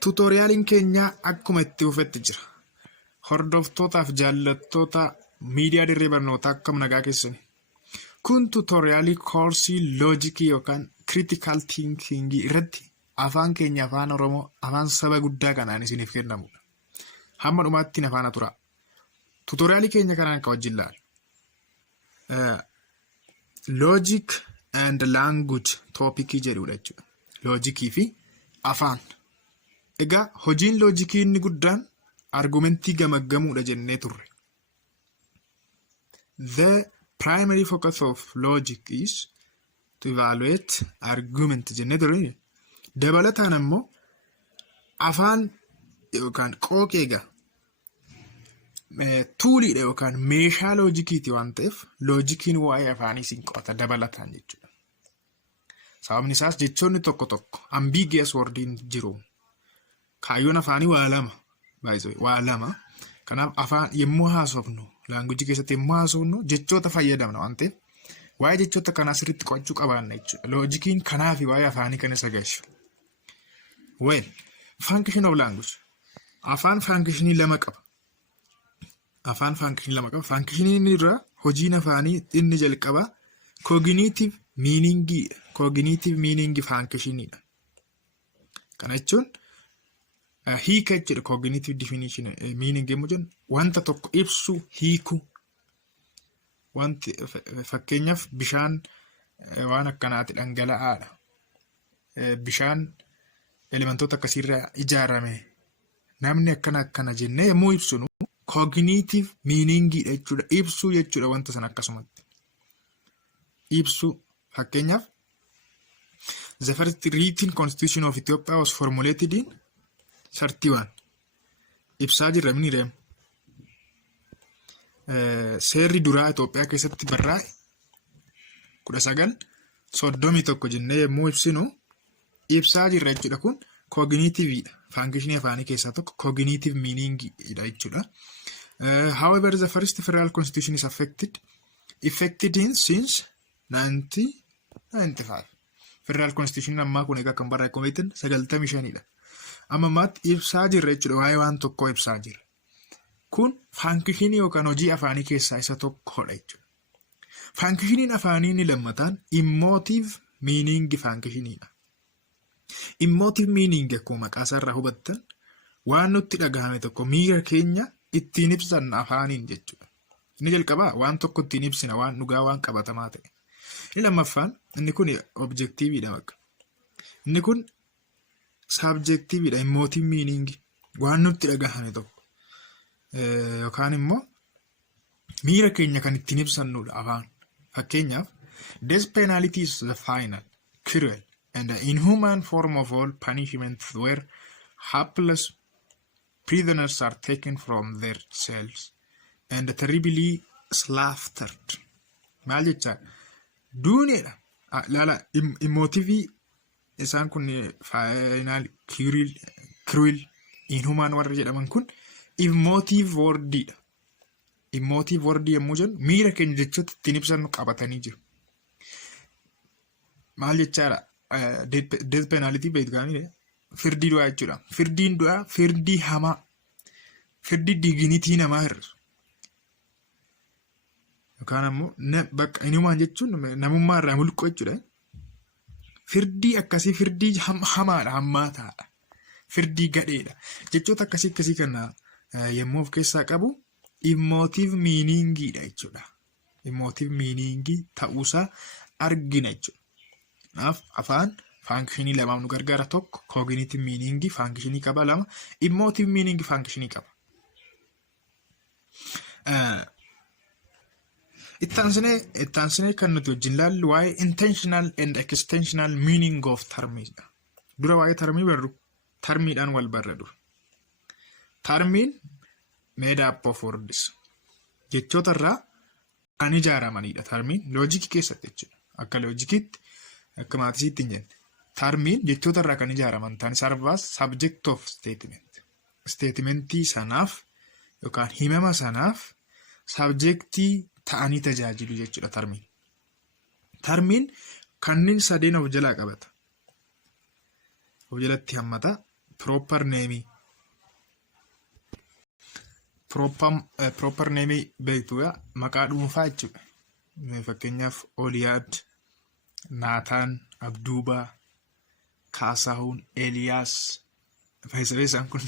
tutoriyaaliin keenya akkuma itti ufetti jira. Hordoftootaaf jaallattoota miidiyaa Dirree Barnootaa akkam nagaa keessani. Kun tutoriaalii koorsii loojikii yookaan critical thinking irratti afaan keenya afaan Oromoo afaan saba guddaa kanaan isiniif kennamudha. Hamma dhumaatti na faana tura. Tutoriaalii keenya kanaan akka wajjin laal. Logic and language topicii jedhudha jechuudha. Loojikii fi afaan. Egaa hojiin loojikii inni guddaan argumentii gamaggamuudha jennee turre. The primary focus of logic is to evaluate argument jennee turre. Dabalataan ammoo afaan yookaan qooqeega tuuliidha yookaan meeshaa loojikiiti waan ta'eef loojikiin waa'ee afaanii siin qo'ata dabalataan jechuudha. Sababni isaas jechoonni tokko tokko ambiguous wordiin jiru. Kaayyoon afaanii waa lama. Kanaaf afaan yemmuu haasofnu laangujii keessatti yemmuu haasofnu jechoota fayyadamna waan ta'eef waa'ee jechoota kanaa sirriitti qo'achuu qabaanna jechuudha. Loojikiin kanaafi waa'ee afaanii kan isa gashu. Well, function of language. Afaan function lama qaba. Function irra hojiin afaanii inni jalqaba cognitive meaning functionidha. Kana jechuun hiika jechuudha. Cognitive definition meaning yemmuu jennu wanta tokko ibsu hiiku. Wanti fakkeenyaaf bishaan waan akkanaati dhangala'aadha. Bishaan elementoota akkasiirraa ijaarame namni akkana jennee yemmuu ibsunu cognitive meaningidha jechuudha. Ibsuu jechuudha wanta sana akkasumatti. Ibsu fakkeenyaaf the first written constitution of Ethiopia was formulated in 31. Ibsaa jirra minireem. Seerri duraa Itoophiyaa keessatti barraa'e 1931 jennee yemmuu ibsinu ibsaa jirra jechuudha. Kun cognitiveidha. Function afaanii keessaa tokko cognitive meaningidha jechuudha. However, the first federal constitution is effected in since 1995. Federal constitution ammaa kun egaa kan barraa'e komiitiin 95dha. Amma maatti ibsaa jirra jechuudha. Waa'ee waan tokkoo ibsaa jirra. Kun function yookaan hojii afaanii keessaa isa tokkodha jechuudha. Function afaanii ni lammataan emotive meaning functionidha. Emotive meaning akkuma maqaa isaarraa hubattan waan nutti dhagahame tokko miira keenya ittiin ibsan afaaniin jechuudha. Inni jalqabaa waan tokko ittiin ibsina waan dhugaa waan qabatamaa ta'e. Inni lammaffaan inni kun objectiveidha bakka. Inni kun subjectiveidha. Emotive meaning waan nutti dhagahame tokko yookaan immoo miira keenya kan ittiin ibsannudha afaan. Fakkeenyaaf death penalty is the final, cruel and inhuman form of all punishment where helpless prisoners are taken from their cells and terribly slaughtered. Maal jecha duuneedha. Laala emotive isaan kun final, cruel, inhuman warra jedhaman kun emotive wordidha. Emotive word yemmuu jennu miira keenya jechoota ittiin ibsannu qabatanii jiru. Maal jechaadha? Death penalty beektaanii firdii du'aa jechuudha. Firdiin du'aa firdii hamaa. Firdii dignitii namaa hir'isu. Yookaan ammoo bakka inhumaan jechuun namummaa irraa mulqu jechuudha. Firdii akkasii firdii hamaadha, hammaataadha. Firdii gadheedha. Jechoota akkasii kana yemmuu of keessaa qabu emotive meaningidha jechuudha. Emotive meaning ta'uusaa argina jechuudha. Kanaaf afaan functionii lamaaf nu gargaara. Tokko cognitive meaning functionii qaba. Lama emotive meaning functionii qaba. Ittaansinee kan nuti wajjin laallu waa'ee intentional and extensional meaning of termiidha. Dura waa'ee termii barru termiidhaan wal barra dura. Termiin made up of words. Jechoota irraa kan ijaaramanidha. Termiin loojikii keessatti jechuudha. Akka loojikiitti akka maatisiitti hin jenne. Termiin jechoota irraa kan ijaaraman ta'an sarbaas subject of statement. Statementii sanaaf yookaan himama sanaaf subjectii ta'anii tajaajilu jechuudha termiin. Termiin kanneen sadeen of jalaa qabata. Of jalatti hammata. proper name. Proper name beektuudha maqaa dhuunfaa jechuudha. Fakkeenyaaf Olyad, Naataan, Abduubaa, Kaasahuun, Eliyaas isaan kun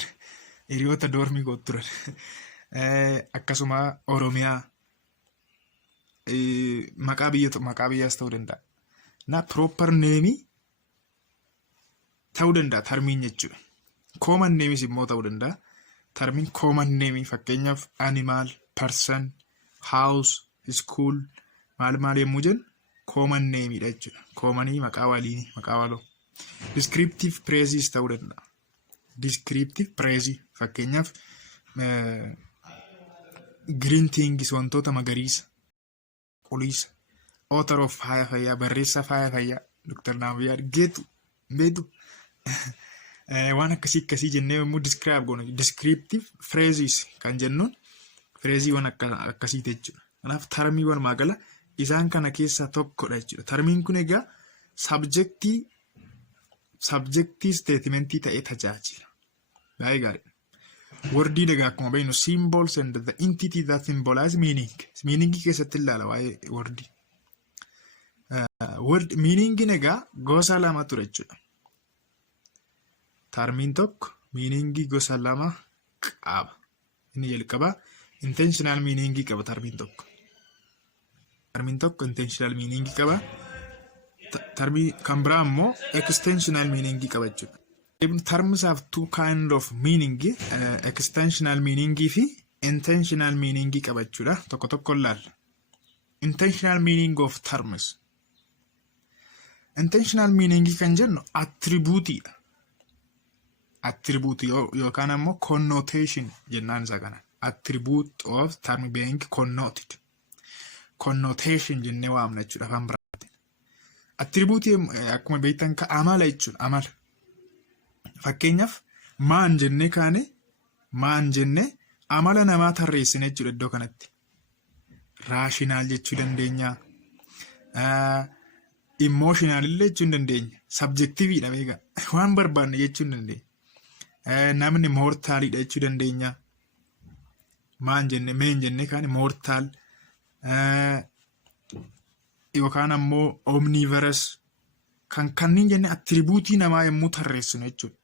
hiriyoota doormii koo turan. Akkasuma Oromiyaa maqaa biyyaas ta'uu danda'a. Na proper name ta'uu danda'a tarmiin jechuudha. Common names immoo ta'uu danda'a. Tarmiin common name fakkeenyaaf animal, person, house, school maal yommuu jennu common name dha jechuudha. Common maqaa waliini maqaa waloo. Descriptive phrases ta'uu danda'a. Descriptive phrase fakkeenyaaf green things wantoota magariisa, quliisa. Author of faaya fayyaa barreessaa faaya fayyaa Dr. Naamiyyaa beetu waan akkasii jennee yommuu describe goonu descriptive phrases kan jennuun phrasii waan akkasii jechuudha. Kanaaf tarmii walumaa gala isaan kana keessaa tokkodha jechuudha. Tarmiin kun egaa subjectii statementii ta'ee tajaajila. Baay'ee gaarii. Wordii egaa akkuma beeknu symbols and the entity that symbolize meaning. Meaning keessatti ilaala waa'ee wordii. Meaning egaa gosa lama ture jechuudha. Tarmiin tokko meaning gosa lama qaba. Inni jalqabaa intentional meaning qaba tarmiin tokko. Tarmiin tokko intentional meaning qaba. Tarmii kan biraa immoo extensional meaning qaba jechuudha. Terms have two kind of meaning, extensional meaning fi intentional meaning qaba jechuudha. Tokko ilaalla. Intentional meaning of terms. Intentional meaning kan jennu attribute yookaan ammoo connotation jennaan isa kana. Attribute of term being connoted. Connotation jennee waamna jechuudha afaan biraatiin. Attribute akkuma beektan ka amala jechuudha amala. Fakkeenyaaf maan jennee amala namaa tarreessine jechuudha iddoo kanatti. Rational jechuu dandeenya. Emotional illee jechuu dandeenya. Subjective dha beekaa. Waan barbaanne jechuu dandeenya. Namni mortal dha jechuu dandeenya. Meen jennee kaan mortal. Yookaan ammoo omnivorous. Kanneen jennee attribuutii namaa yommuu tarreessinu jechuudha.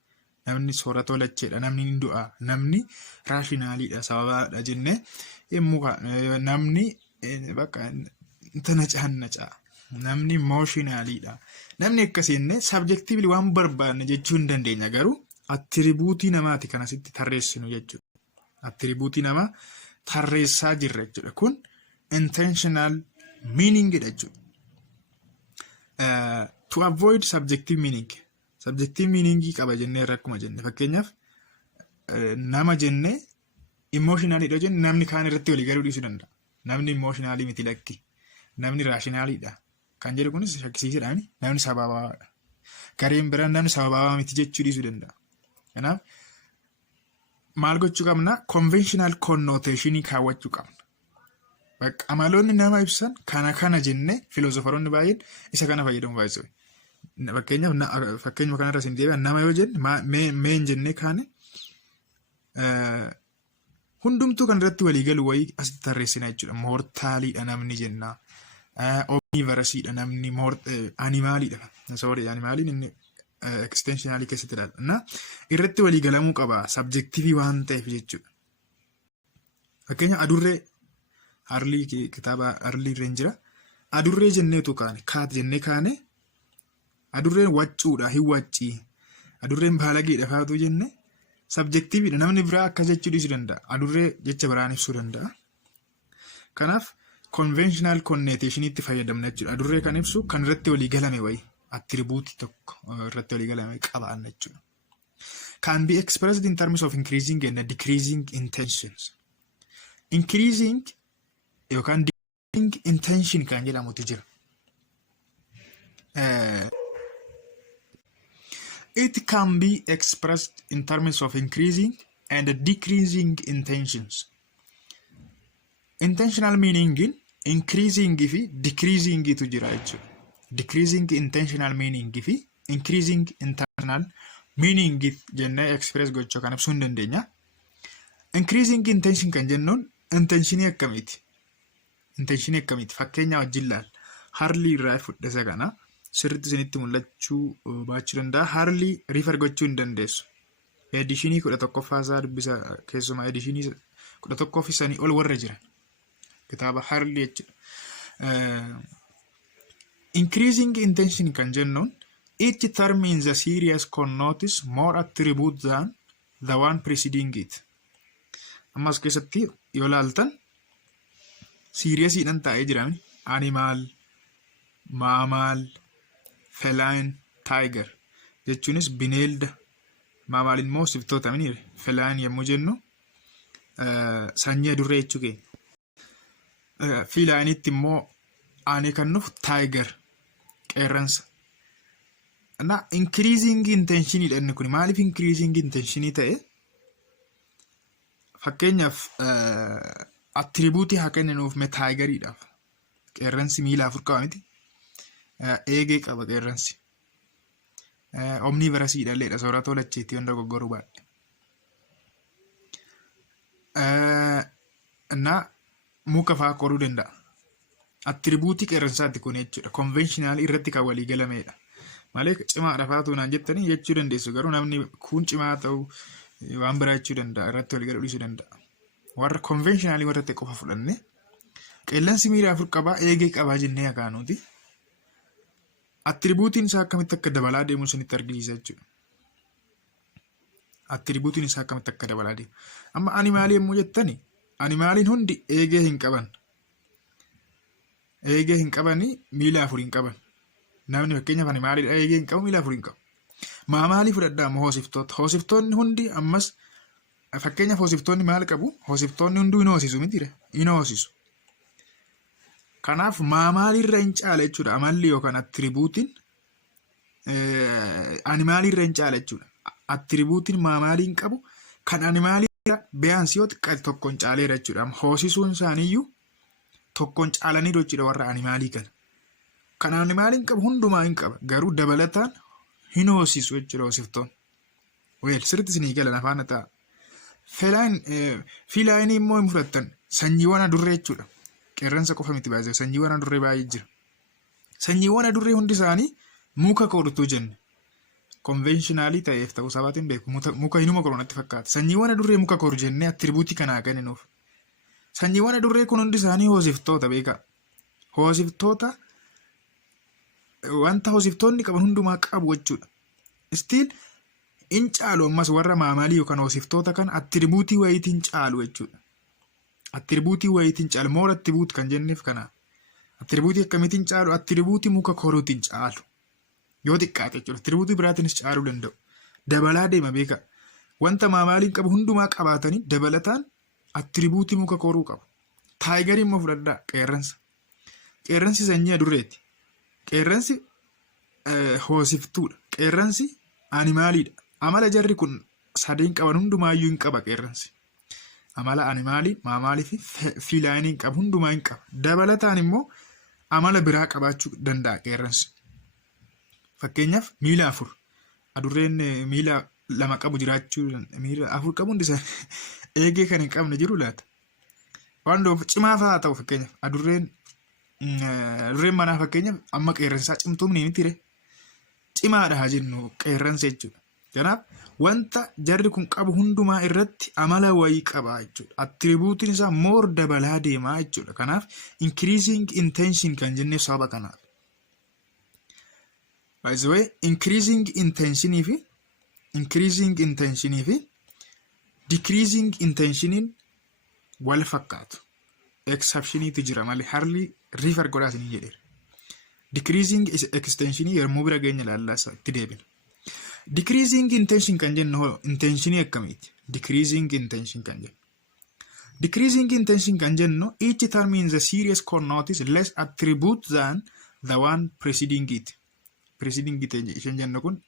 Namni soorata olacheedha. Namni ni du'a. Namni raashinaaliidha. Sababaadha jennee yommuu namni bakka nacaa. Namni emotionaliidha. Namni akkasiinne subjectively waan barbaanne jechuu hin dandeenya garuu attribuutii namaati kan asitti tarreessinu jechuudha. Attribuutii namaa tarreessaa jirra jechuudha. Kun intentional meaning dha jechuudha. To avoid subjective meaning. Subjective meaning qaba jennee akkuma jenne fakkeenyaaf nama jennee emotionalidha jenne namni kaan irratti walii galuu dhiisuu danda'a. Namni emotionalii miti lakki. Namni rationalidha. Kan jedhu kunis shakkisiisaadha. Namni sababaadha. Gareen biraan namni sababaa miti jechuu dhiisuu danda'a. Kanaaf maal gochuu qabna? Conventional connotation kaawwachuu qabna. Bakka amaloonni nama ibsan kana jennee filoosofaroonni baay'een isa kana fayyadamu baay'isuu. Fakkeenya kanarra isin deebi'an nama yoo jenne meen jennee kaane hundumtuu kan irratti walii galu wayii asitti tarreessina jechuudha. Mortaaliidha namni jenna. Omnivorousidha namni animaaliidha. Animaaliin inni extensionalii keessatti ilaalla. Irratti walii galamuu qaba. Subjectivii waan ta'eef jechuudha. Fakkeenya adurree kitaaba Harlii irra jira. Adurree jenneetu kaane kaat jennee kaane adurreen waccuudha hin waccii. Adurreen baalageedha faatu jenne subjectividha. Namni biraa akka jechuu dhiisuu danda'a. Adurree jecha biraan ibsuu danda'a. Kanaaf conventional connotation itti fayyadamna jechuudha. Adurree kan ibsu kan irratti walii galame wayii attribuutii tokko irratti walii galame qabaanna jechuudha. Can be expressed in terms of increasing and decreasing intentions. Increasing yookaan decreasing intention kan jedhamutu jira. It can be expressed in terms of increasing and decreasing intentions. Intentional meaning increasing fi decreasing tu jira jechuudha. Decreasing intentional meaning fi increasing intentional meaning jennee express gochuu kan ibsuu hin dandeenya. Increasing intention kan jennuun intentionii akkamiiti? Intentionii akkamiiti? Fakkeenya wajjin laal. Harlii irraa fudhasa kana sirriitti isinitti mul'achuu baachuu danda'a. Harlii riifar gochuu hin dandeessu. Edishinii 11ffaa isaa dubbisa keessumaa edishinii 11ffisanii ol warra jiran. Kitaaba harlii jechuudha. Increasing intention kan jennuun each term in the series connotes more attributes than the one preceding it. Ammas keessatti yoo laaltan seriesiidhaan taa'ee jiran animal, mammal, feline, tiger jechuunis bineelda. Mammal immoo hoosiftoota miniire. Feline yommuu jennu sanyii adurree jechuu keenya. Feline immoo ani kan nuuf tiger qeerransa. Na increasing intention dha inni kun maaliif increasing intention ta'e? Fakkeenyaaf attribuutii haa kenninuuf taayigariidhaaf. Qeerransi miila 4 qaba miti. Eegee qaba qeerransi. Omniivarasiidha illeedha soorata olacheetti hunda goggoruu baadhe. Na muka fa'aa koruu danda'a. Attribuutii qeerransaatti kun jechuudha. Conventional irratti kan walii galameedha. Malee cimaadha fa'aatu naan jettanii jechuu dandeessu. Garuu namni kun cimaa ta'uu waan biraa jechuu danda'a. Irratti walii galuu dhiisuu danda'a. Warra conventionally warra ta'e qofa fudhanne qeerransi miila 4 qabaa eegee qabaa jennee akaanuuti. Attribuutiin isaa akkamitti akka dabalaa deemu isinitti argisiisa jechuudha. Attribuutiin isaa akkamitti akka dabalaa deemu. Amma animaalii yommuu jettani animaaliin hundi eegee hin qaban. Eegee hin qabanii miila 4 hin qaban. Namni fakkeenyaaf animaaliidha eegee hin qabu miila 4 hin qabu. Maamaalii fudhadhaa amma hoosiftoota. Hoosiftoonni hundi ammas fakkeenyaaf hoosiftoonni maal qabu? Hoosiftoonni hunduu hin hoosisu mitiire? Hin hoosisu. Kanaaf maamaalirra hin caala jechuudha. Amalli yookaan attribuutiin animaalirra hin caala jechuudha. Attribuutiin maamaalii hin qabu kan animaalirra beeyansi yoo xiqqaate tokkoon caaleera jechuudha. Hoosisuun isaaniiyyuu tokkoon caalanii jechuudha warra animaalii kana. Kan animaalii hin qabu hundumaa hin qaba. Garuu dabalataan hin hoosisu jechuudha hoosiftoon. Weel sirriitti isinii galan afaan ta'a. Feline immoo hin fudhattan sanyiiwwan adurree jechuudha. Qeerransa qofa miti baay'ee sanyiiwwan adurree baay'ee jira. Sanyiiwwan adurree hundi isaanii muka korutuu jenne. Conventionally ta'eef ta'uu sabaatiin beeku. Muka hinuma koru natti fakkaata. Sanyiiwwan adurree muka koru jennee attribuutii kanaa kenninuuf. Sanyiiwwan adurree kun hundi isaanii hoosiftoota beekaa. Hoosiftoota wanta hoosiftoonni qaban hundumaa qabu jechuudha. Still in caalu ammas warra maamaalii yookaan hoosiftoota kan attribuutii wayiitiin caalu jechuudha. Attribuutii wayiitiin caalu more attribuut kan jenneef kana. Attribuutii akkamiitiin caalu? Attribuutii muka koruutiin caalu. Yoo xiqqaate jechuudha. Attribuutii biraatiinis caaluu danda'u. Dabalaa deema beekaa. Wanta maamaaliin qabu hundumaa qabaatanii dabalataan attribuutii muka koruu qabu. Taayigarii immoo fudhadhaa qeerransa. Qeerransi sanyii adurreeti. Qeerransi hoosiftuudha. Qeerransi animaaliidha. Amala jarri kun sadeen qaban hundumaayyuu hin qaba qeerransi. Amala animaalii, maamaalii fi feline hin qabu hundumaa hin qaba. Dabalataan immoo amala biraa qabaachuu danda'a qeerransi. Fakkeenyaaf miila 4. Adurreen miila 2 qabu jiraachuu miila 4 qabu hundi isaa eegee kan hin qabne jiru laata. Waan cimaa fa'aa ta'u fakkeenyaaf adurreen manaa fakkeenyaaf amma qeerransaa cimtuu ni mitiire. Cimaadha haa jennu qeerransa jechuudha. Kanaaf wanta jarri kun qabu hundumaa irratti amala wayii qaba jechuudha. Attribuutiin isaa more dabalaa deemaa jechuudha. Kanaaf increasing intention kan jenneef sababa kanaaf. By the way, increasing intentionii fi decreasing intentioniin wal fakkaatu. Exceptioniitu jira malee harli riifar godhaa isinii jedheera. Decreasing extensionii yommuu bira geenya ilaallaa itti deebina. Decreasing intention kan jennu intentionii akkamiiti? Decreasing intention kan jennu. Decreasing intention kan jennu each term in the series connotes less attribute than the one preceding it. Preceding it ishen jennu kun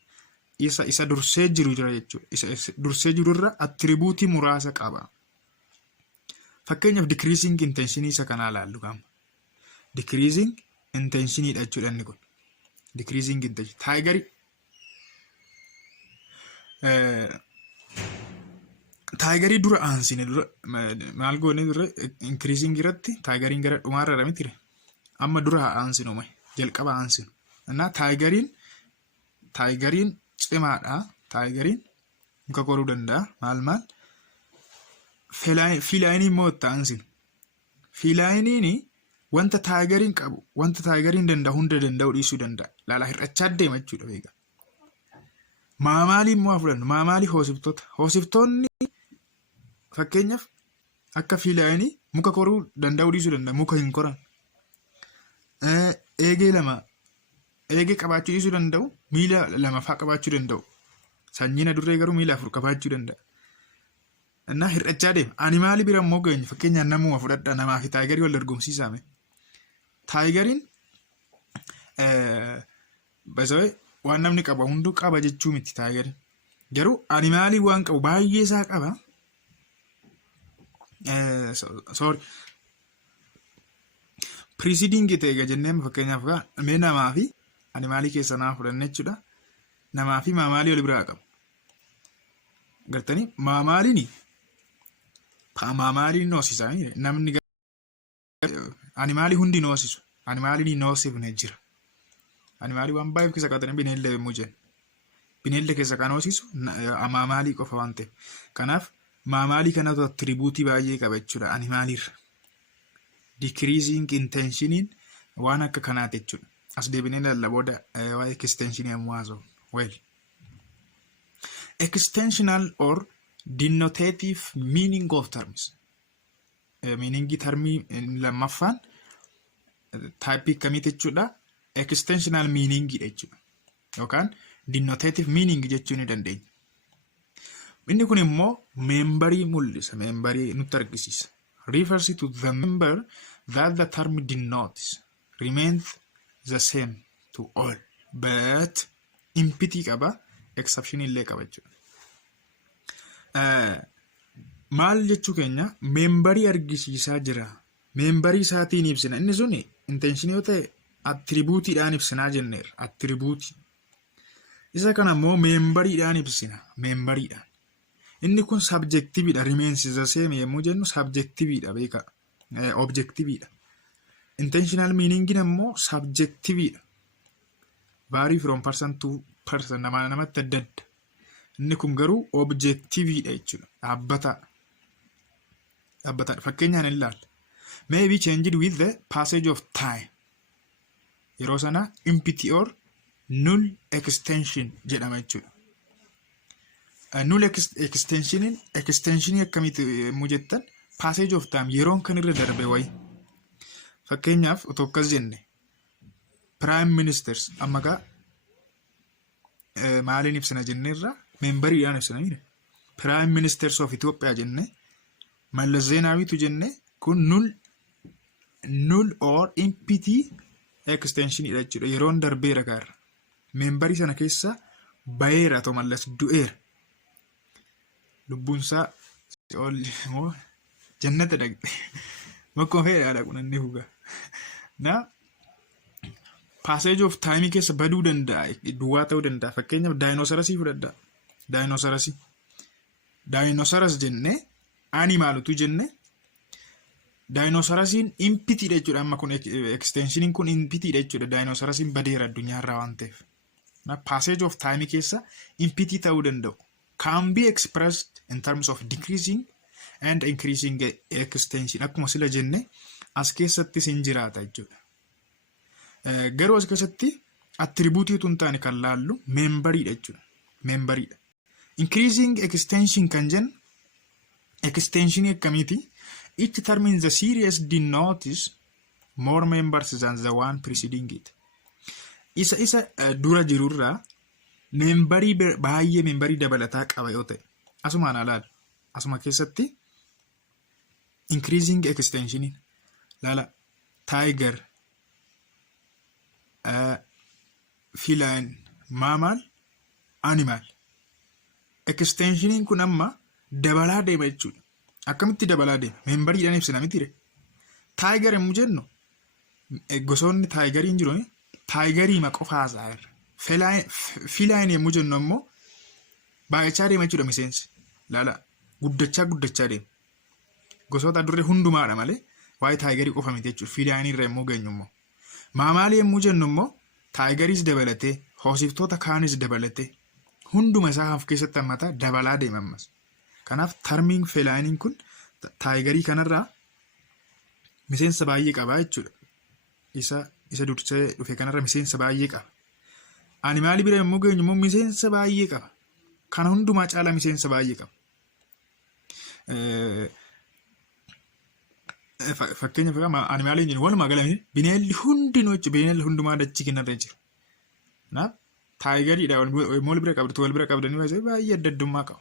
isa dursee jiru jira jechuudha. Isa dursee jirurra attribuutii muraasa qaba. Fakkeenyaaf decreasing intentionii isa kanaa ilaallu qaama. Decreasing intentioniidha jechuudha inni kun. Decreasing intention. Taayigarii. Taayigarii dura aansine dura maal goone dura increasing irratti taayigariin gara dhumaarra miti amma dura aansinu mai jalqaba aansinu. Innaa taayigariin cimaadha. Taayigariin muka koruu danda'a. Maal fiilaayinii immoo itti aansinu. Fiilaayiniin wanta taayigariin qabu wanta taayigariin danda'u hunda danda'u dhiisuu danda'a. Laalaa hir'achaa deema jechuudha beekaa. Maamaalii immoo haa fudhannu. Maamaalii hoosiftoota. Hoosiftoonni fakkeenyaaf akka fiilaayinii muka koruu danda'u dhiisuu danda'a. Muka hin koran. Eegee qabaachuu dhiisuu danda'u. Miila lama fa'aa qabaachuu danda'u. Sanyiin adurree garuu miila 4 qabaachuu danda'a. Innaa hir'achaa deema. Animaalii bira immoo geenye fakkeenyaaf namuma fudhadha. Namaa fi taayigarii wal dorgomsiisame. Taayigariin basawee waan namni qaba hunduu qaba jechuu miti taayigariin. Garuu animaalii waan qabu baay'ee isaa qaba. Preceding ta'e jennee fakkeenyaaf mee namaa fi animaalii keessa naa fudhanne jechuudha. Namaa fi maamaalii wal biraa qabu. Gartanii maamaaliin noosisaa namni animaalii hundi noosisu. Animaalii noosifne jira. Animaalii waan baay'eef keessa qabatanii bineelda yommuu jennu. Bineelda keessa kan noosisu maamaalii qofa waan ta'eef. Kanaaf maamaalii kanatu attribuutii baay'ee qaba jechuudha animaaliirra. Decreasing intentioniin waan akka kanaati jechuudha. As deebinee lallabooda waa'ee extensionii yommuu haasa'u. Well, extensional or denotative meaning of terms. Meaning termii lammaffaan type kamiiti jechuudha. Extensional meaning jechuudha. Yookaan denotative meaning jechuu ni dandeenya. Inni kun immoo membarii mul'isa. Membarii nutti argisiisa. Refers to the member that the term denotes remains the same to all but impiti qaba exception illee qaba jechuudha. Maal jechuu keenya membarii argisiisaa jira. Membarii isaatiin ibsina. Inni sun intention yoo ta'e attribuutiidhaan ibsinaa jenneerra. Attribuutii. Isa kana immoo membariidhaan ibsina. Membariidhaan. Inni kun subjectividha. Remains the same yommuu jennu subjectividha beekaa. Objectividha. Intentional meaning immoo subjectividha. Vary from person to person namatti adda adda. Inni kun garuu objectividha jechuudha. Dhaabbata. Fakkeenyaan ilaalla. May be changed with the passage of time. Yeroo sana empty or null extension jedhama jechuudha. Null extensionii akkamitti yommuu jettan passage of time yeroon kan irra darbe wayi. Fakkeenyaaf otoo akkas jenne prime ministers amma maaliin ibsina jenneerra membariidhaan ibsina mire. Prime ministers of Ethiopia jenne Mallas Zeenaawiitu jenne kun null or empty extensionidha jechuudha. Yeroon darbeera gaarra. Membarii sana keessa baheera otoo mallas du'eera. Lubbuunsaa moo jannata dhaqxe. Makkuma fedhaadha kun inni huga. Passage of time keessa baduu danda'a. Duwwaa ta'uu danda'a. Fakkeenyaaf daayinosarasii fudhadhaa. Daayinosaras jenne animaalutu jenne daayinosarasiin impitiidha jechuudha. Amma kun extensioniin kun impitiidha jechuudha. Daayinosarasiin badeera addunyaarraa waan ta'eef. Passage of time keessa impitii ta'uu danda'u. Can be expressed in terms of decreasing and increasing extension. Akkuma sila jenne as keessatti sin jiraata jechuudha. Garuu as keessatti attribuutiitu hin taane kan laallu membariidha jechuudha. Membariidha. Increasing extension kan jennu extensionii akkamiiti? Each term in the series denotes more members than the one preceding it. Isa dura jirurraa membarii baay'ee membarii dabalataa qaba yoo ta'e asumaan alaala. Asuma keessatti increasing extensioniin laala tiger feline mammal animal extensioniin kun amma dabalaa deema jechuudha. Akkamitti dabalaa deema? Membariidhaan ibsina mitire. Tiger yommuu jennu gosoonni tigeriin jiru tigerii ma qofaa isaa irra. Feline yommuu jennu ammoo baay'achaa deema jechuudha miseensi. Laala guddachaa deema. Gosoota Dirree hundumaadha malee waa'ee taayigarii qofa miti jechuudha. Fiilaayinii irra yommuu geenyu immoo. Maamaalii yommuu jennu immoo taayigariis dabalatee hoosiftoota kaanis dabalatee hunduma isaa of keessatti hammata dabalaa deema ammas. Kanaaf tarmiin fiilaayiniin kun taayigarii kanarraa miseensa baay'ee qaba jechuudha. Isa dursee dhufe kanarra miseensa baay'ee qaba. Animaalii bira yommuu geenyu immoo miseensa baay'ee qaba. Kana hundumaa caalaa miseensa baay'ee qaba. Fakkeenyaaf animaalii jennu walumaa galatti bineeldi hundinuu jechuudha. Bineeldi hundumaa dachii kanarra jiru. Kanaaf taayigariidha wal bira qabdanii baay'ee adda addummaa qabu.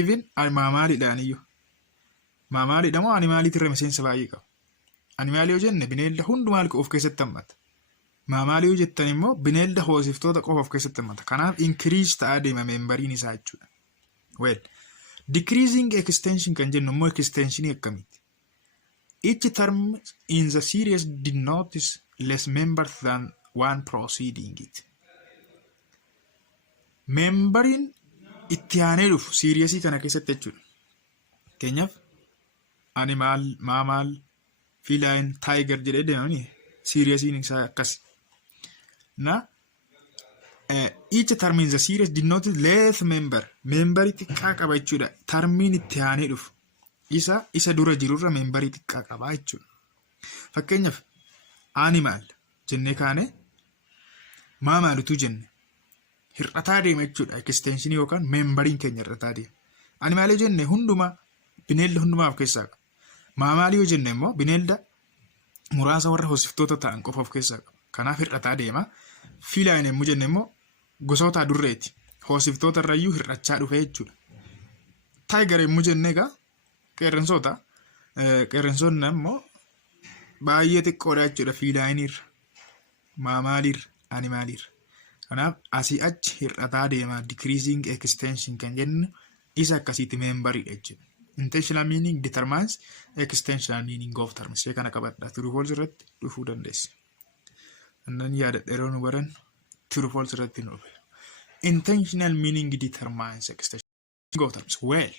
Even maamaaliidhaan iyyuu. Maamaaliidha moo animaaliitirra miseensa baay'ee qabu. Animaalii yoo jenne bineelda hundumaa of keessatti hammata. Maamaalii yoo jettan immoo bineelda hoosiftoota qofa of keessatti hammata. Kanaaf increase ta'aa deema meembariin isaa jechuudha. Well, decreasing extension kan jennu immoo extensionii akkamiiti? Each term in the series denotes less members than one preceding it. Membariin itti aanee dhufu seeriesii kana keessatti jechuudha. Fakkeenyaaf animaal, maamaal, fiilaayini, taayigar jedhee deemanii seeriesiin isaa akkas. Each term in the series denotes less memberii xiqqaa qaba jechuudha. Termiin itti aanee dhufu. Isa dura jirurra membarii xiqqaa qabaa jechuudha. Fakkeenyaaf animaal jennee kaane maamaalitu jenne hir'ataa deema jechuudha. Extensionii yookaan membariin keenya hir'ataa deema. Animaalii jenne bineelda hundumaa of keessaa qaba. Maamaalii yoo jenne immoo bineelda muraasa warra hoosiftoota ta'an qofa of keessaa qaba. Kanaaf hir'ataa deema. Fiilaayini yommuu jenne immoo gosoota Dirreeti. Hoosiftoota irrayyuu hir'achaa dhufe jechuudha. Taayigar yommuu jenne egaa qeerransoota. Qeerransoonni immoo baay'ee xiqqoodha jechuudha. Fiilaayiniirra, maamaaliirra, animaaliirra. Kanaaf asii achi hir'ataa deema. Decreasing extension kan jennu isa akkasiiti meembariidha jechuudha. Intensional meaning determines extensional meaning of terms. Ishee kana qabadha. True false irratti dhufuu dandeessa. Annan yaadadha yeroo nu baran true false irratti nu dhufe. Intentional meaning determines extensional meaning of terms. Well.